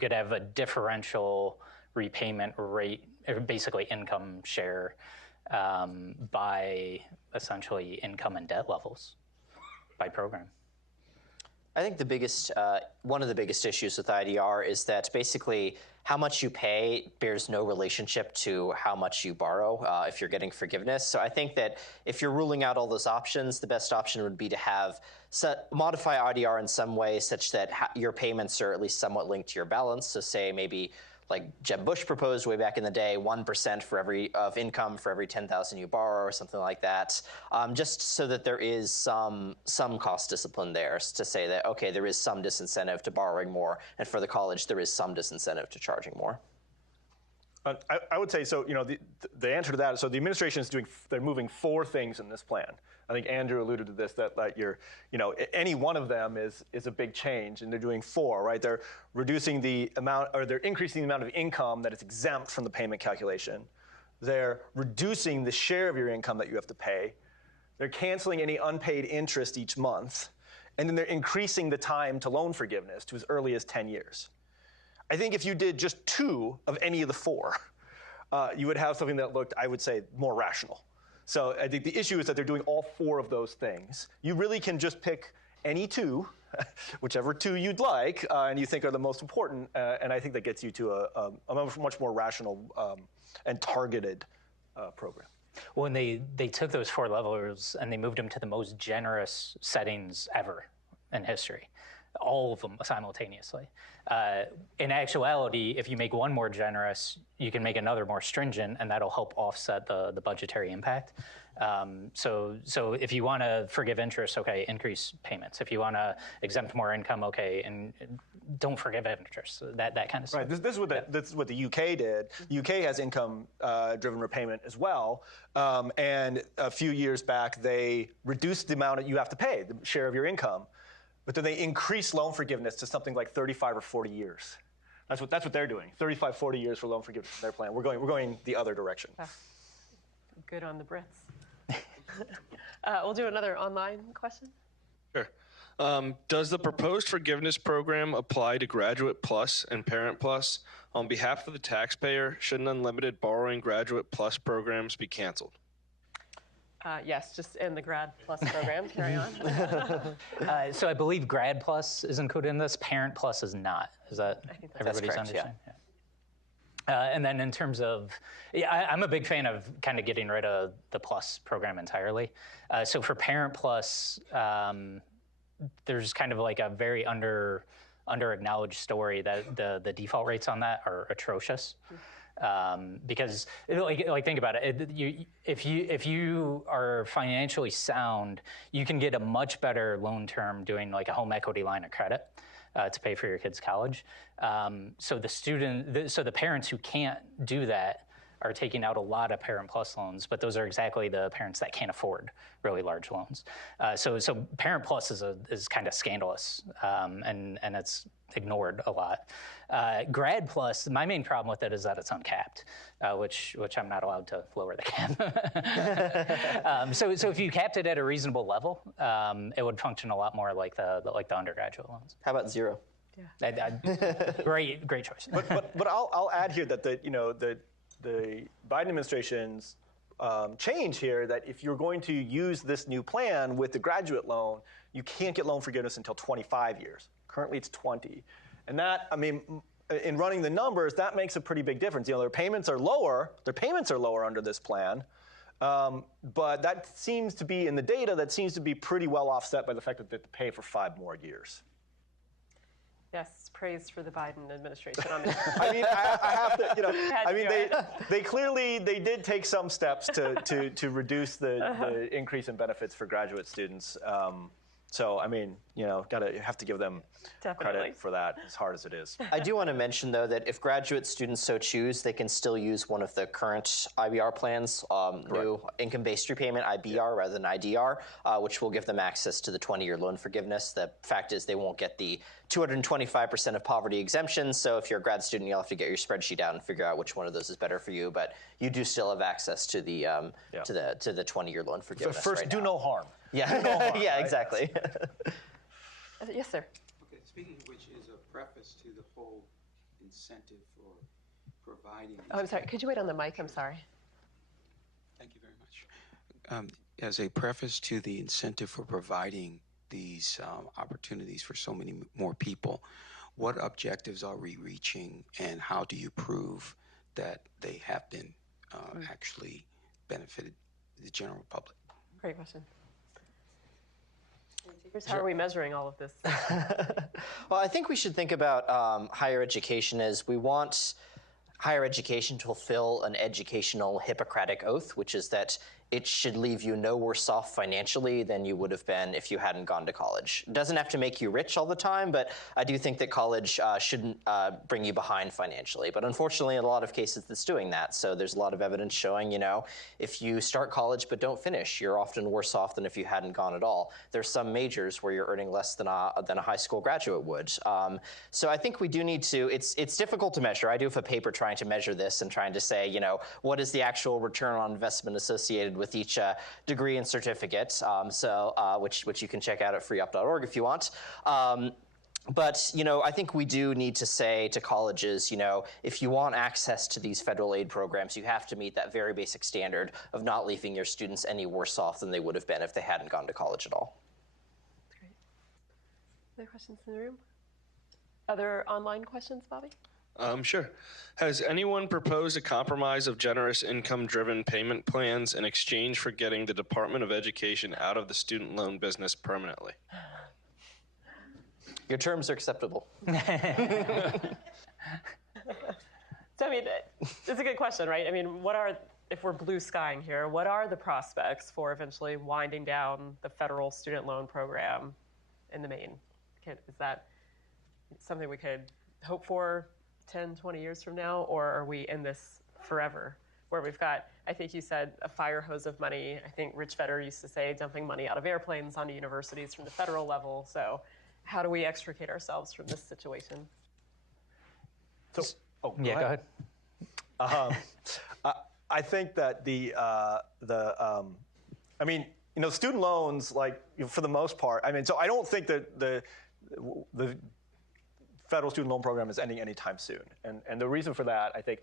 could have a differential repayment rate, or basically income share, by essentially income and debt levels by program. I think one of the biggest issues with IDR is that basically how much you pay bears no relationship to how much you borrow if you're getting forgiveness. So I think that if you're ruling out all those options, the best option would be to modify IDR in some way such that your payments are at least somewhat linked to your balance. So say maybe like Jeb Bush proposed way back in the day, 1% of income for every 10,000 you borrow, or something like that, just so that there is some cost discipline there to say that, okay, there is some disincentive to borrowing more, and for the college, there is some disincentive to charging more. I would say, so, the answer to that, so the administration is they're moving 4 things in this plan. I think Andrew alluded to this, that any one of them is a big change, and they're doing 4, right? They're reducing the amount, or they're increasing the amount of income that is exempt from the payment calculation. They're reducing the share of your income that you have to pay. They're canceling any unpaid interest each month. And then they're increasing the time to loan forgiveness to as early as 10 years. I think if you did just 2 of any of the 4, you would have something that looked, I would say, more rational. So I think the issue is that they're doing all 4 of those things. You really can just pick any 2, whichever 2 you'd like, and you think are the most important, and I think that gets you to a much more rational and targeted program. Well, and they took those 4 levels and they moved them to the most generous settings ever in history, all of them simultaneously. In actuality, if you make one more generous, you can make another more stringent, and that'll help offset the budgetary impact. So if you want to forgive interest, okay, increase payments. If you want to exempt more income, okay, and don't forgive interest. That kind of stuff. Right. This is what the UK did. The UK has income-driven repayment as well, and a few years back they reduced the amount that you have to pay, the share of your income. But then they increase loan forgiveness to something like 35 or 40 years. That's what they're doing. 35, 40 years for loan forgiveness in their plan. We're going the other direction. Good on the Brits. We'll do another online question. Sure. Does the proposed forgiveness program apply to Graduate Plus and Parent Plus? On behalf of the taxpayer, shouldn't unlimited borrowing Graduate Plus programs be canceled? Yes, just in the Grad Plus program. Carry on. So I believe Grad Plus is included in this. Parent Plus is not. Is that everybody's understanding? Yeah. And then in terms of, I'm a big fan of kind of getting rid of the Plus program entirely. So for Parent Plus, there's kind of like a very under-acknowledged story that the default rates on that are atrocious. Because like think about it. If you are financially sound, you can get a much better loan term doing like a home equity line of credit to pay for your kid's college. So the parents who can't do that are taking out a lot of Parent Plus loans, but those are exactly the parents that can't afford really large loans. So Parent Plus is kind of scandalous, and it's ignored a lot. Grad Plus, my main problem with it is that it's uncapped, which I'm not allowed to lower the cap. So if you capped it at a reasonable level, it would function a lot more like the undergraduate loans. How about 0? Yeah. Great choice. But I'll add here that the Biden administration's change here, that if you're going to use this new plan with the graduate loan, you can't get loan forgiveness until 25 years. Currently, it's 20. And that, I mean, in running the numbers, that makes a pretty big difference. Their payments are lower. Their payments are lower under this plan. But that seems to be, in the data, that seems to be pretty well offset by the fact that they have to pay for 5 more years. Yes, praise for the Biden administration on this. I mean, I have to, they did take some steps to reduce the increase in benefits for graduate students. So, I mean, you have to give them credit for that, as hard as it is. I do want to mention, though, that if graduate students so choose, they can still use one of the current IBR plans, new income-based repayment, IBR, rather than IDR, which will give them access to the 20-year loan forgiveness. The fact is they won't get the 225% of poverty exemption, so if you're a grad student, you'll have to get your spreadsheet out and figure out which one of those is better for you, but you do still have access to the to the 20-year loan forgiveness. So first, do no harm. Yeah, do no harm, yeah, right? Exactly. Yes, sir. Okay, speaking of which is a preface to the whole incentive for providing. Oh, I'm sorry. Could you wait on the mic? I'm sorry. Thank you very much. As a preface to the incentive for providing these opportunities for so many more people. What objectives are we reaching, and how do you prove that they have been actually benefited the general public? Great question. How are we measuring all of this? Well, I think we should think about higher education as we want higher education to fulfill an educational Hippocratic oath, which is that it should leave you no worse off financially than you would have been if you hadn't gone to college. It doesn't have to make you rich all the time, but I do think that college shouldn't bring you behind financially. But unfortunately, in a lot of cases, it's doing that. So there's a lot of evidence showing, if you start college but don't finish, you're often worse off than if you hadn't gone at all. There's some majors where you're earning less than a high school graduate would. So I think we do need to, it's difficult to measure. I do have a paper trying to measure this and trying to say, what is the actual return on investment associated with each degree and certificate, which you can check out at freeup.org if you want. But, I think we do need to say to colleges, if you want access to these federal aid programs, you have to meet that very basic standard of not leaving your students any worse off than they would have been if they hadn't gone to college at all. That's great. Other questions in the room? Other online questions, Bobby? Sure. Has anyone proposed a compromise of generous income-driven payment plans in exchange for getting the Department of Education out of the student loan business permanently? Your terms are acceptable. So, it's a good question, right? If we're blue skying here, what are the prospects for eventually winding down the federal student loan program in the main? Is that something we could hope for 10, 20 years from now, or are we in this forever where we've got, I think you said, a fire hose of money. I think Rich Vedder used to say dumping money out of airplanes onto universities from the federal level. So how do we extricate ourselves from this situation? So, go ahead. I think that student loans, for the most part, so I don't think that the federal student loan program is ending anytime soon. And the reason for that, I think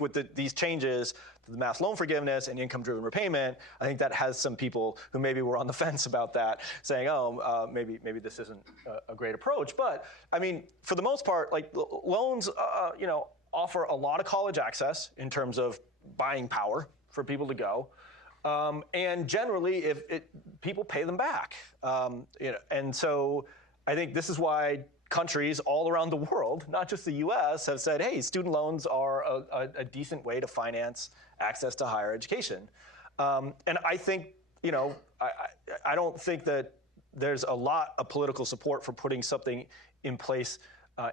with these changes to the mass loan forgiveness and income-driven repayment, I think that has some people who maybe were on the fence about that saying, maybe this isn't a great approach. But for the most part, loans, offer a lot of college access in terms of buying power for people to go. And generally, people pay them back. And so I think this is why countries all around the world, not just the U.S., have said, hey, student loans are a decent way to finance access to higher education. And I think, I don't think that there's a lot of political support for putting something in place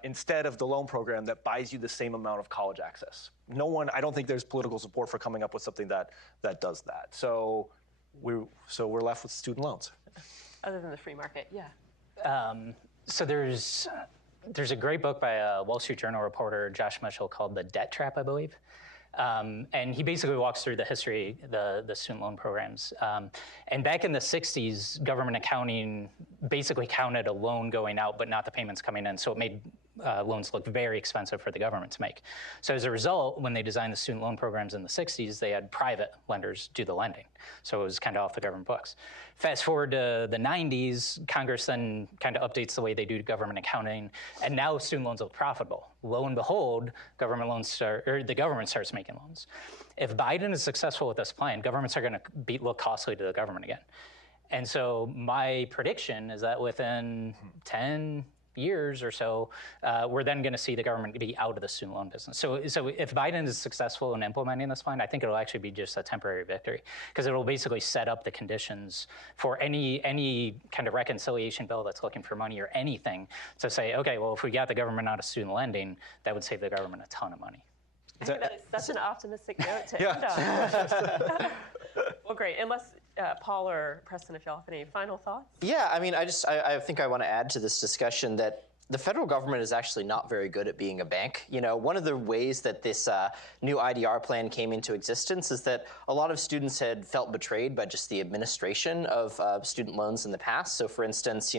instead of the loan program that buys you the same amount of college access. I don't think there's political support for coming up with something that does that. So we're left with student loans. Other than the free market, yeah. So there's a great book by a Wall Street Journal reporter, Josh Mitchell, called The Debt Trap, I believe. And he basically walks through the history, the student loan programs. And back in the 60s, government accounting basically counted a loan going out, but not the payments coming in. So it made loans look very expensive for the government to make. So as a result, when they designed the student loan programs in the 60s, they had private lenders do the lending. So it was kind of off the government books. Fast forward to the 90s, Congress then kind of updates the way they do government accounting, and now student loans look profitable. Lo and behold, the government starts making loans. If Biden is successful with this plan, governments are going to look costly to the government again. And so my prediction is that within 10 years or so, we're then going to see the government be out of the student loan business. So if Biden is successful in implementing this plan, I think it'll actually be just a temporary victory, because it'll basically set up the conditions for any kind of reconciliation bill that's looking for money or anything to say, okay, well, if we got the government out of student lending, that would save the government a ton of money. I think that is such an optimistic note to end on. Well, great. Unless Paul or Preston, if y'all have any final thoughts? Yeah, I think I want to add to this discussion that the federal government is actually not very good at being a bank. One of the ways that this new IDR plan came into existence is that a lot of students had felt betrayed by just the administration of student loans in the past. So for instance,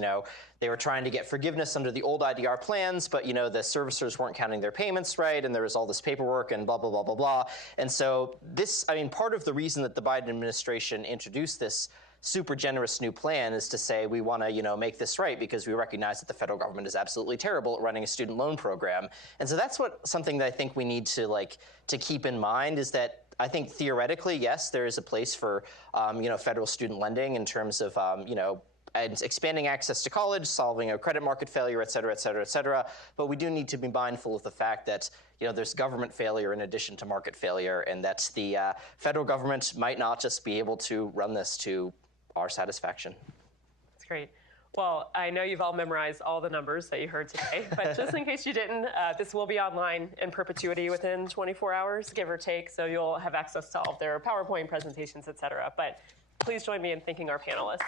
they were trying to get forgiveness under the old IDR plans, but the servicers weren't counting their payments right, and there was all this paperwork and blah, blah, blah, blah, blah. And so part of the reason that the Biden administration introduced this super generous new plan is to say we want to make this right because we recognize that the federal government is absolutely terrible at running a student loan program. And so that's something that I think we need to keep in mind, is that I think theoretically, yes, there is a place for federal student lending in terms of and expanding access to college, solving a credit market failure, et cetera, et cetera, et cetera. But we do need to be mindful of the fact that there's government failure in addition to market failure, and that the federal government might not just be able to run this to our satisfaction. That's great. Well, I know you've all memorized all the numbers that you heard today, but just in case you didn't, this will be online in perpetuity within 24 hours, give or take, so you'll have access to all of their PowerPoint presentations, et cetera. But please join me in thanking our panelists.